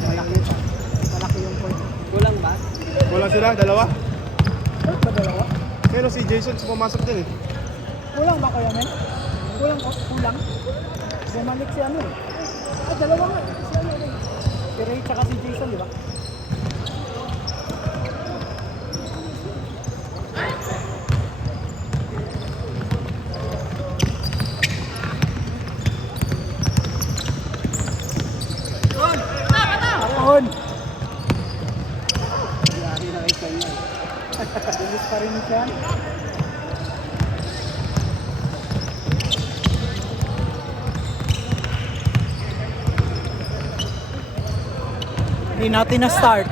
Malaki pa. Malaki yung point. Kulang ba? Wala sila, dalawa. Ano ba dalawa? Pero si Jason pumasok din eh. Kulang ba kaya men? Kulang o? Kulang? Bumalik si ano eh. Ah, dalawa nga. Si ano eh. Si Ray tsaka si Jason, di ba? Aron! Yari na kay kanya. Bilis pa rin siya. Hindi natin na-start.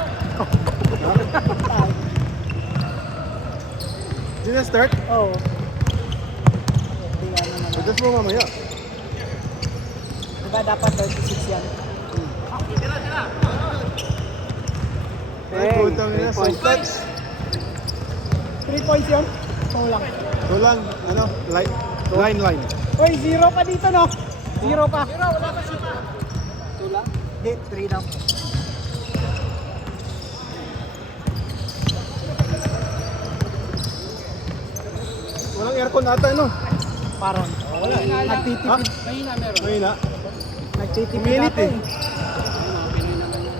Di na start? Oo. Hindi ano naman. Pagkas mo mamaya. Diba dapat 36 yan? Ay, putang ina, soft touch. 3 points yun? Kulang. Walang, ano, line. Uy, 0 pa dito no? 0 pa. Kulang? Hindi, 3 daw. Walang aircon ata, no? Parang. Wala. Nagtitipid. Ha? Mahina meron. Mahina. Nagtitipid Minute natin. eh. Pinay naman yan.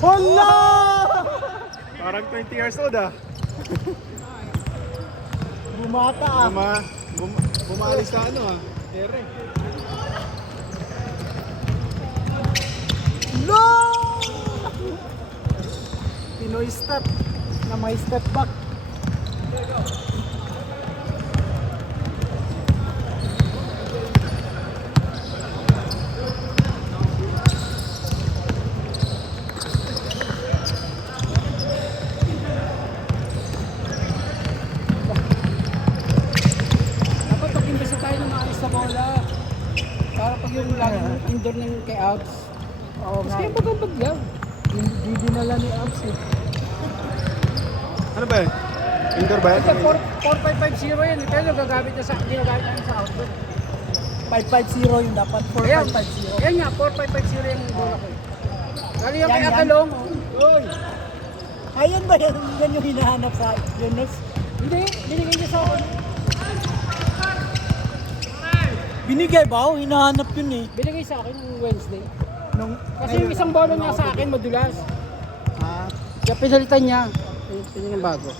Hala! Parang 20 years old ah. Bumata ah. Bumalis sa ano ah. Ere. No! Pinoy step na may step back. Dapat pag-imbesa tayo ng maalis sa bola. Para pag yung laging indoor ng kay outs. Oo Mas nga. kaya bagambag yan. Hindi dinala ni Abs eh. Ano ba eh? Indoor ba yan? Kasi 4550 yan. Ito yung gagamit niya sa, ginagamit namin sa outdoor. 550 yung dapat. Ayan. 4550. Yan nga, 4550 yung bola ko. Lalo yung Yan, kay yan. Atalong. Uy! Ayan ba yan? Yan yung hinahanap sa Jonas? Hindi, binigay niya sa akin. Binigay ba? Oh, hinahanap yun eh. Binigay sa akin yung Wednesday. Nung, Kasi yung isang bola niya sa akin madulas. Ah, Kaya pinalitan niya. Pinalitan yung bago.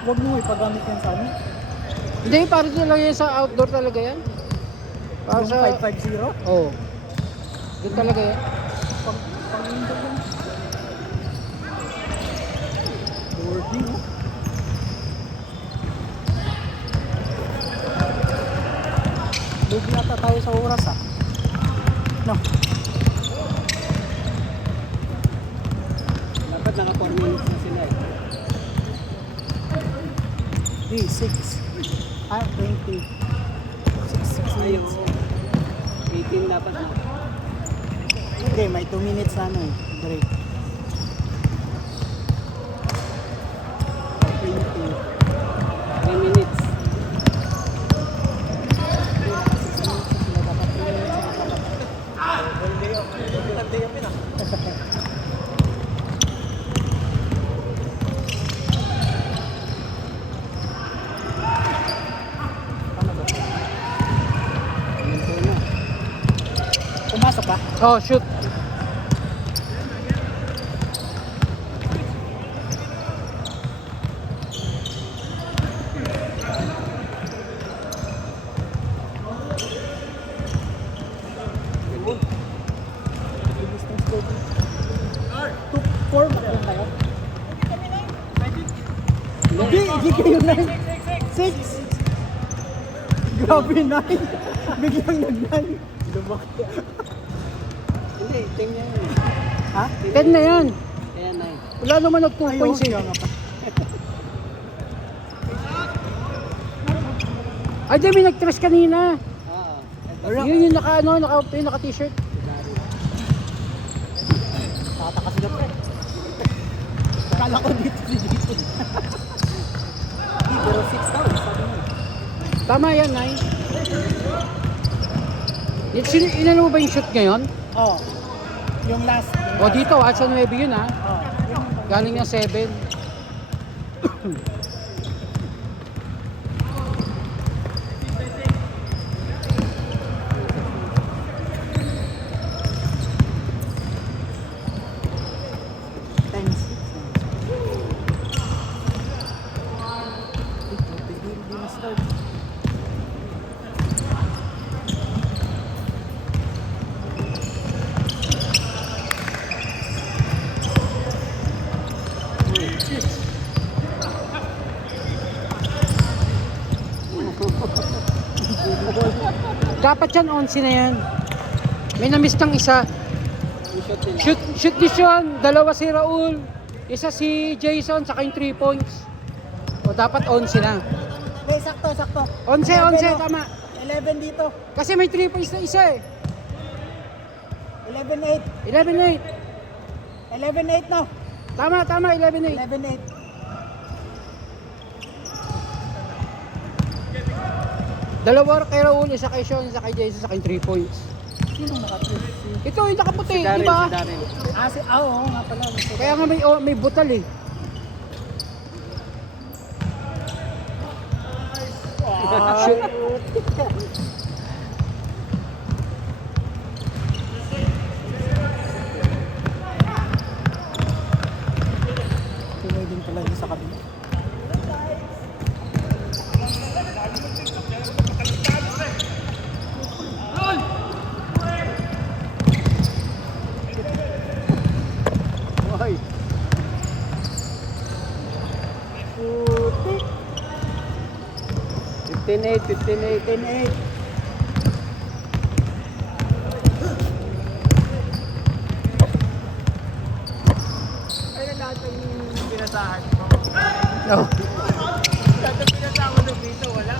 huwag mo ipagamit yan sa amin. Hindi, parang lang yan sa outdoor talaga yan. Para Yung sa... 550? Oo. Doon talaga yan. Pang-indoor yan. Boarding oh. Lugi yata tayo sa oras ah. No. Dapat naka 4 minutes na sila eh. 3, 6. Ah, 20. 6 Ayaw. minutes. 18 dapat na. Hindi, may 2 minutes na ano eh. Break. 20. 10 minutes. Pumasok ka? Oh, shoot. Bilis ng scope. 2-4 ba lang kayo? Hindi kayo 9. 6. Grabe 9. Biglang nag-9. Lumaki. Hindi, 10 na yan. Ha? 10 na yan. Kaya 9. Wala naman nag 2 Ayaw, points eh. kaya nga pa. Ay, di, may nag-trash kanina. Wala. Yun yung naka-t-shirt. Tatakas na pre. Kala ko dito si dito. Hindi, pero 6 daw. Sabi mo. Tama yan, Nay. Inano mo ba yung shoot ngayon? Oh. Yung last. O dito, sa 9 yun ha. Oh. Galing niya 7. Times 6. Dapat yan 11 na yan. May na-miss kang isa. Shoot this yun. Dalawa si Raul. Isa si Jason, saka yung 3 points. O dapat 11 na. Hey, sakto. 11, tama. 11 dito. Kasi may 3 points na isa eh. 11-8. 11-8. 11-8 na. Tama, 11-8. 11-8. Dalawa kay Raul, isa kay Sean, isa kay Jason, saka yung 3 points. Sino naka-3? Ito, yung nakaputi, di ba? Oo nga pala. Kaya nga may butal eh. Shoot. Pinoy din pala yung sa kabila. Oy. Puti. 15-8. 10-8. Ayun lahat ng pinasahan mo. No. Lahat ng pinasahan mo dito, wala.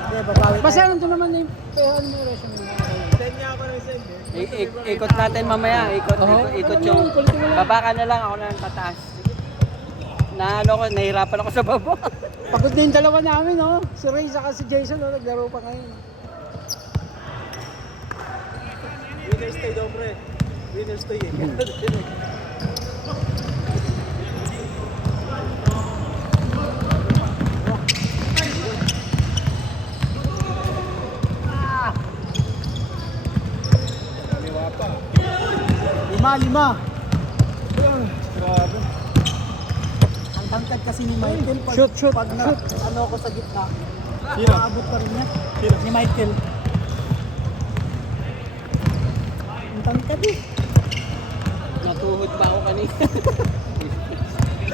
Hindi, babawi tayo. Basta nandun naman na yung ano mo resume mo. Send niya ako ng send eh. Ikot natin mamaya, ikot Alam yung mo, kulitin mo lang. baba ka na lang, ako na lang tataas. Nahirapan ako sa baba. Pagod na yung dalawa namin, no? Si Ray saka si Jason, no? Naglaro pa ngayon. Winners tayo daw, pre. Winners tayo eh. Kaliwa pa. 5-5. Grabe. Ang tangkad kasi ni Michael. Shoot. Pag ano ako sa gitna, Sino? maabot pa rin niya. Sino? Ni Michael. Ang tangkad eh. Natuhod pa ako kanina.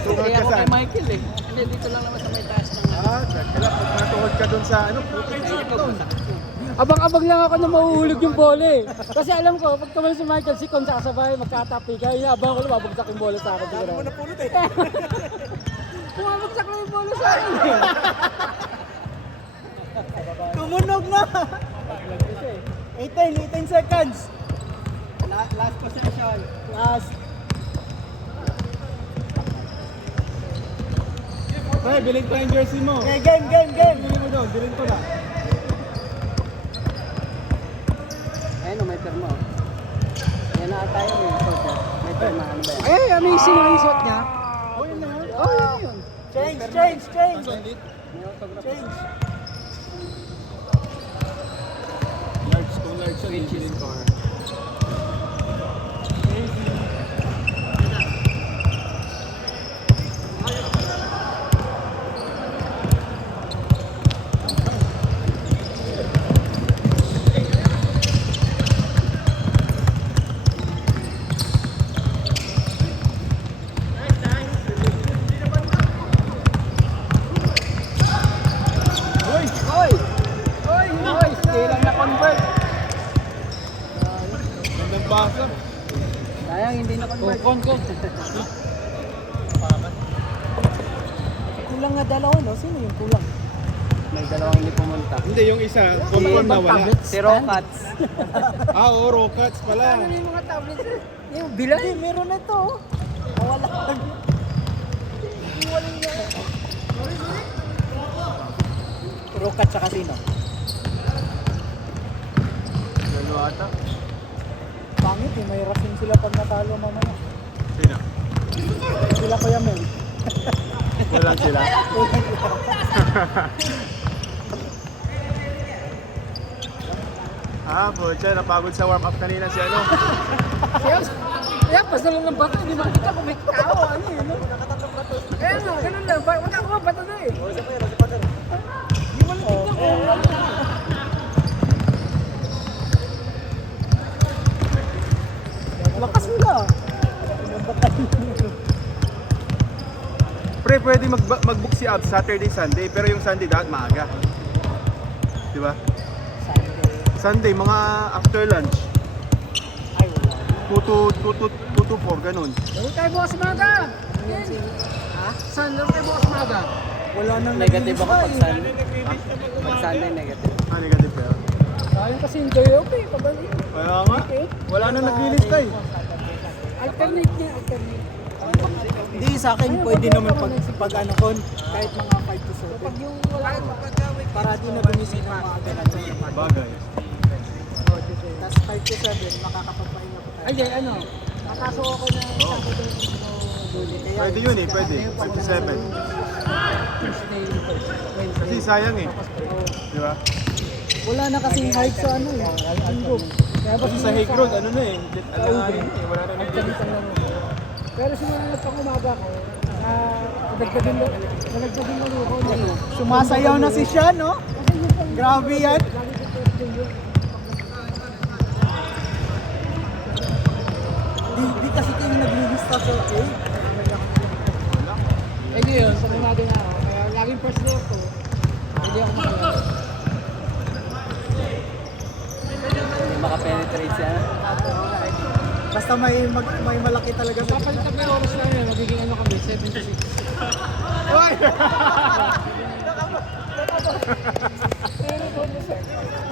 Tuhod Kaya ka ako kay saan? Michael eh. Hindi, dito lang naman sa may taas ng Kaya pag natuhod ka dun sa ano, putik sa doon. Abang-abang lang ako na mahuhulog yung bola eh. Kasi alam ko, pag tumal si Michael, si Con sa kasabay, magkatapi ka. Inaabang ko na mabagsak yung bola sa akin. Ano mo na pulot eh. Bumabagsak lang yung bola sa akin eh. Tumunog na! 18 seconds. last possession. Last. Pre, bilhin pa yung jersey mo. Okay, game. Bilhin mo doon, bilhin ko na. Ayun, may permo. Yan na tayo, may perma. Ano ba yan? Ay, amazing yung suot niya. Oh, yun na nga. Oh, yun. Change. Sandit. May autograph. Change. Large, kung large siya, bilhin ko. Kailang na-convert. Gandang basa. Sayang, hindi na-convert. Kulang nga dalawa, no? Sino yung kulang? May dalawang hindi pumunta. Hindi, yung isa, confirm na wala. Si Rocats. Oo, Rocats pala. Ano yung mga tablets eh? Yung bilay. Hindi, meron na ito. Nawala. Iwanan niya. Bangkat sa kasino. Dalawa ata. Pangit eh, may rasin sila pag natalo mamaya. Sino? Sila Kuya Mel. Wala sila. Bocha, napagod sa warm-up kanina si ano. Kaya basta lang ng bato, hindi makita kung may tao, ano yun. Kaya nga, ganun lang, wala ko bato na eh. Hindi mo lang tignan ko. Lakas nila. Pre, pwede mag-book si Abs Saturday, Sunday, pero yung Sunday dapat maaga. Di ba? Sunday, mga after lunch. Ay, wala. 2 to 4, ganun. Laro tayo bukas umaga. Ha? Saan? Laro tayo bukas umaga. Wala nang Negative ako pag naglinis pa Sunday. Pag Sunday, negative. Negative pero. Sayang kasi yung day off eh. Pabalik. Kaya nga, wala nang naglilista eh. Alternate niya, alternate. Hindi, sa akin pwede naman pag ano kon, kahit mga 5 to 7. Pag yung wala ko. Para di na gumising ng maaga na trabaho. Bagay. Tapos 5 to 7, makakapagpahinga pa tayo. Ay, ano? Nakasok ako na Saturday Kaya, Pwede yun eh, pwede. 5 to 7. Tuesday, Wednesday. Kasi sayang eh. Di ba? wala na kasing hike sa ano eh. Linggo. Kaya ba Kasi sa Hague Road, ano na eh. Alanganin eh. Wala na naglilista. Pero simulan pang umaga ko, nagdagdagin lang ako na Sumasayaw na si Sean, no? Grabe yan. Di kasi kayo naglilista sa okay. Eh ngayon, sa umaga na ako, kaya laging first day ako, hindi ako makalawa. Hindi makapenetrate siya. Basta may malaki talaga sa Kapag may oras na yun, magiging ano kami, 7 to 6. Uy!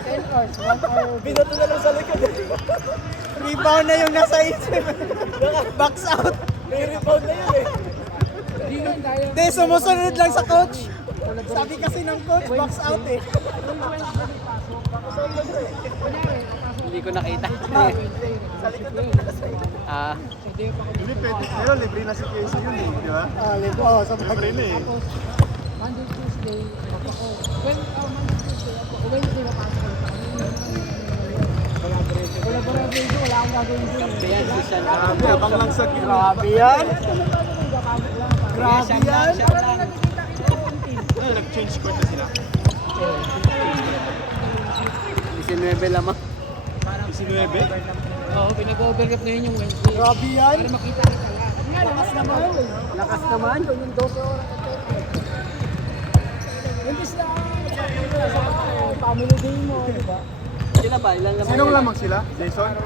10 hours, 1 hour. Binato na lang sa likod. Rebound na yung nasa isip. Box out. May rebound na yun eh. Hindi nga tayo. Hindi, sumusunod lang sa coach. Sabi kasi ng coach, box out eh. Hindi ko nakita. Ah, Hindi pwede. Pero libre na si Casey yun eh. Di ba? Libo, sa Libre na eh. Monday, Tuesday, ako. Monday, Tuesday, ako. Wednesday, mapasok ulit ako. Wala barangay ko, wala akong gagawin doon. kaya si Sean. Grabe, abang lang sa Grabe yan. Grabe yan. Ano, nag-change court na sila? 19 lamang. 19? Oo, pinag-overcap ngayon yung Wednesday. Grabe yan. Para makita-kita lang. Nga, lakas naman. Lakas naman. Yung 12 oras at 30. Imbis na, sa bahay, family day mo, di ba? Sila ba? Ilan lamang? Sinong lamang sila? Jason?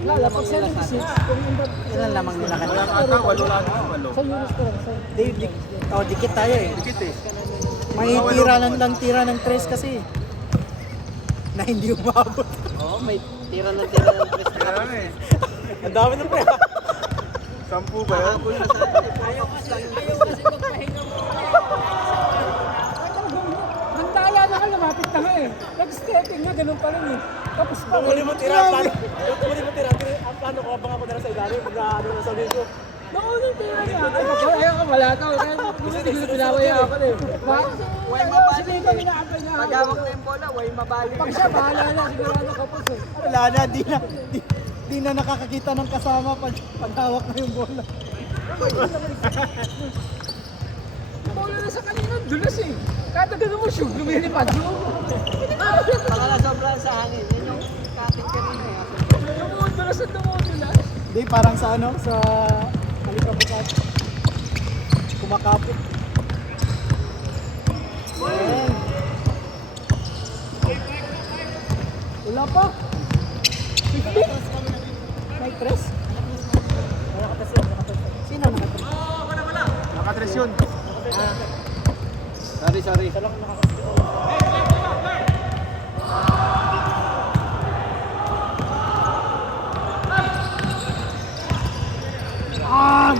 Lala, pag 76, kung Ilan lamang nila Wala kanina? ata, 8 lang. 8. sa Euros ko lang, sa Dikit tayo eh. Dikit eh. May tira ng tres kasi. Na hindi umabot. Oo, may tira ng press. Kaya nga eh. Ang dami na pa. 10 ba yan? Ayaw kasi magpahinga mo. Nandaya na ka, lumapit na nga eh. Nag-stepping nga, ganun pa rin eh. Tapos pa. Huli mo tira. Paano ko abang ako na sa ilalim? Ano na sabihin ko? Nakunin tira niya. Ayaw ka wala to. Kaya hindi ko pinawaya ako eh. Way mabalik Sige kami nakapay niya. Pag hawak na yung bola, way mabalik. Pag siya, bahala na. Sigurado kapos eh. Wala na, di na nakakakita ng kasama pag hawak na yung bola. Bola na sa kanina, dulas eh. Kada ganun mo, shoot, lumilipad. Baka na sobrang sa hangin. Yan yung cutting kanina. Dumudulas at dumudulas. Hindi, parang sa ano, sa Halikabukat. Kumakapit. Ayan. Wala pa. 50? May press? Sino nakapress? Nakatres yun. Sorry.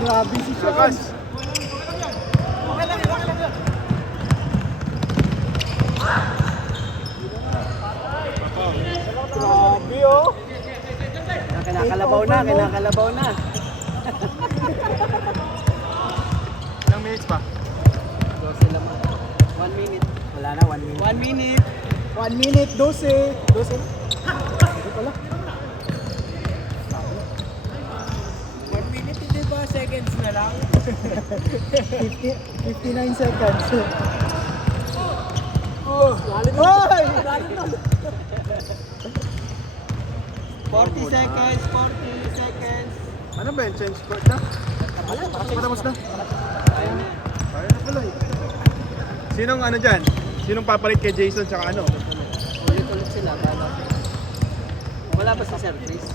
Grabe si Sean. Lakas. Grabe oh. Kinakalabaw na, kinakalabaw na. Ilang minutes pa? 12 naman. 1 minute. Wala na, 1 minute. 1 minute. 1 minute, 12. 12. Hindi pala. 1 minute, hindi ba? Seconds na lang. 59 seconds. Oh, hoy! 40 seconds, 40 seconds. Ano ba yun? Change court na? Matapos na? Ayun na. Kaya na pala eh. Sinong ano dyan? Sinong papalit kay Jason tsaka ano? Ulit-ulit sila. Wala ba sa service?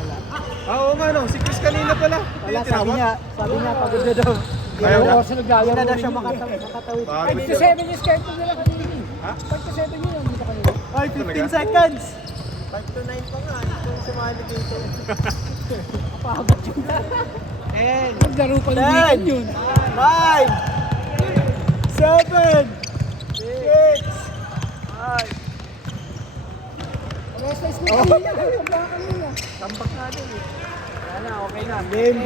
Wala. Oo nga no, si Chris kanina pala. Wala, sabi niya pagod na daw. Ayaw na. Oras na naglalaro. Hindi na daw siya makatawid. Pagod 5 to siya. 7 yung schedule nila kanina. Ha? 5 to 7 yun ang dito kanina. Ay, 15 Talaga? seconds! 5 to 9 pa nga. Kung sumali dito. Kapagod yun. Naglaro pa yung weekend yun. 9 7 6 Rest na kanina. Tambak na din eh. Wala na, okay na. Game.